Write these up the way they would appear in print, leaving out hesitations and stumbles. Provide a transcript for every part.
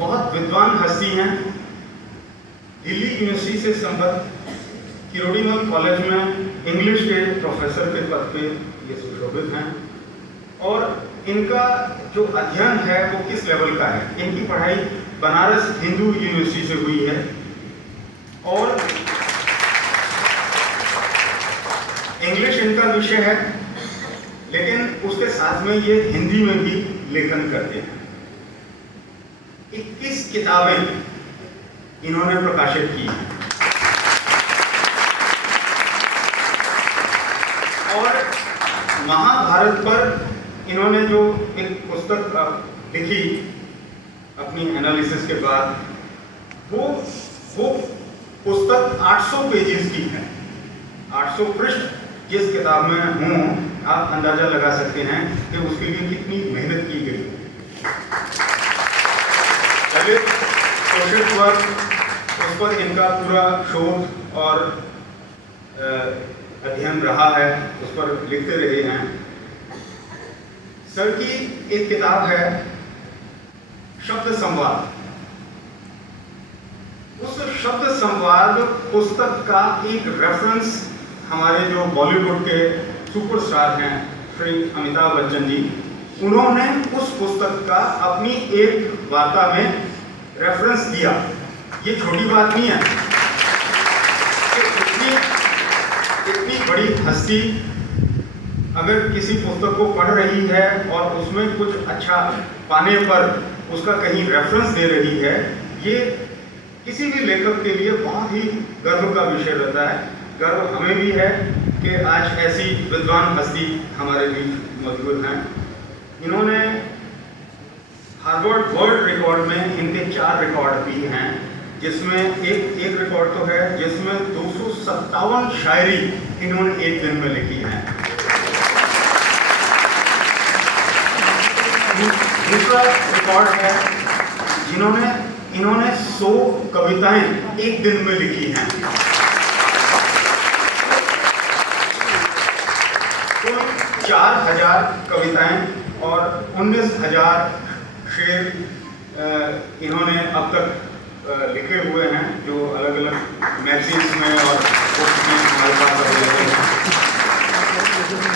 बहुत विद्वान हस्ती हैं। दिल्ली यूनिवर्सिटी से संबद्ध किरोड़ीमल कॉलेज में इंग्लिश के प्रोफेसर के पद पे ये सुशोभित हैं और इनका जो अध्ययन है वो किस लेवल का है। इनकी पढ़ाई बनारस हिंदू यूनिवर्सिटी से हुई है और इंग्लिश इनका विषय है, लेकिन उसके साथ में ये हिंदी में भी लेखन करते हैं। 21 किताबें इन्होंने प्रकाशित की हैं और महाभारत पर इन्होंने जो एक पुस्तक लिखी अपनी एनालिसिस के बाद, वो पुस्तक 800 पेजेस की है। 800 पृष्ठ जिस किताब में हूँ, आप अंदाजा लगा सकते हैं कि उसके लिए कितनी मेहनत की गई। पहले सोशल वर्क, उस पर इनका पूरा शोध और अध्ययन रहा है, उस पर लिखते रहे हैं। सर की एक किताब है शब्द संवाद। उस शब्द संवाद पुस्तक का एक रेफरेंस हमारे जो बॉलीवुड के सुपरस्टार हैं श्री अमिताभ बच्चन जी, उन्होंने उस पुस्तक का अपनी एक वार्ता में रेफरेंस दिया। ये छोटी बात नहीं है कि इतनी बड़ी हस्ती अगर किसी पुस्तक को पढ़ रही है और उसमें कुछ अच्छा पाने पर उसका कहीं रेफरेंस दे रही है, ये किसी भी लेखक के लिए बहुत ही गर्व का विषय रहता है। गर्व हमें भी है कि आज ऐसी विद्वान हस्ती हमारे बीच मौजूद हैं। इन्होंने हार्वर्ड वर्ल्ड रिकॉर्ड में इनके 4 रिकॉर्ड भी हैं, जिसमें एक रिकॉर्ड तो है जिसमें 257 शायरी इन्होंने एक दिन में लिखी है। दूसरा रिकॉर्ड है इन्होंने 100 कविताएं एक दिन में लिखी हैं। तो 4000 कविताएं और 19,000 शेर इन्होंने अब तक लिखे हुए हैं, जो अलग अलग मैगजीन्स में और बुक्स में हमारे पास अवेलेबल हैं।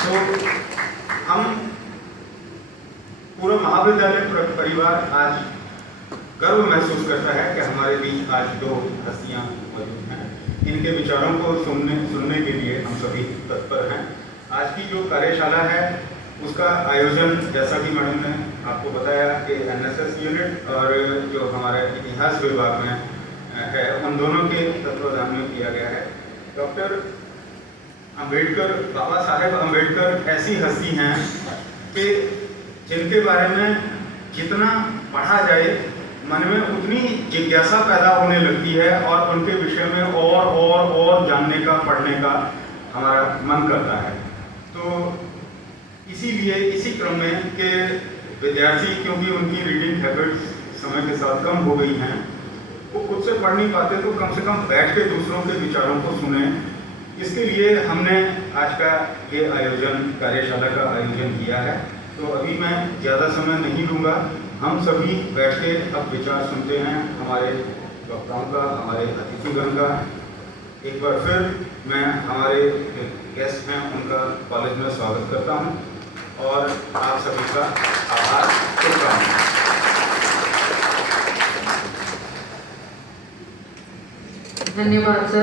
तो हम पूरा महाविद्यालय परिवार आज गर्व महसूस करता है कि हमारे बीच आज 2 हस्तियां मौजूद हैं। इनके विचारों को सुनने के लिए हम सभी तत्पर हैं। आज की जो कार्यशाला है उसका आयोजन, जैसा कि मैडम ने आपको बताया कि एनएसएस यूनिट और जो हमारे इतिहास विभाग में है, उन दोनों के तत्वाधान में किया गया है। डॉक्टर अंबेडकर, बाबा साहेब अंबेडकर ऐसी हस्ती हैं कि जिनके बारे में जितना पढ़ा जाए मन में उतनी जिज्ञासा पैदा होने लगती है और उनके विषय में और जानने का, पढ़ने का हमारा मन करता है। तो इसीलिए इसी क्रम में कि विद्यार्थी, क्योंकि उनकी रीडिंग हैबिट्स समय के साथ कम हो गई हैं, वो खुद से पढ़ नहीं पाते, तो कम से कम बैठ के दूसरों के विचारों को सुने। इसके लिए हमने आज का ये कार्यशाला का आयोजन किया है। तो अभी मैं ज़्यादा समय नहीं लूँगा, हम सभी बैठ के अब विचार सुनते हैं हमारे वक्ताओं का, हमारे अतिथिगण का। एक बार फिर मैं हमारे गेस्ट हैं उनका कॉलेज में स्वागत करता हूं और आप सभी का आभार, शुभकामनाएं। धन्यवाद सर।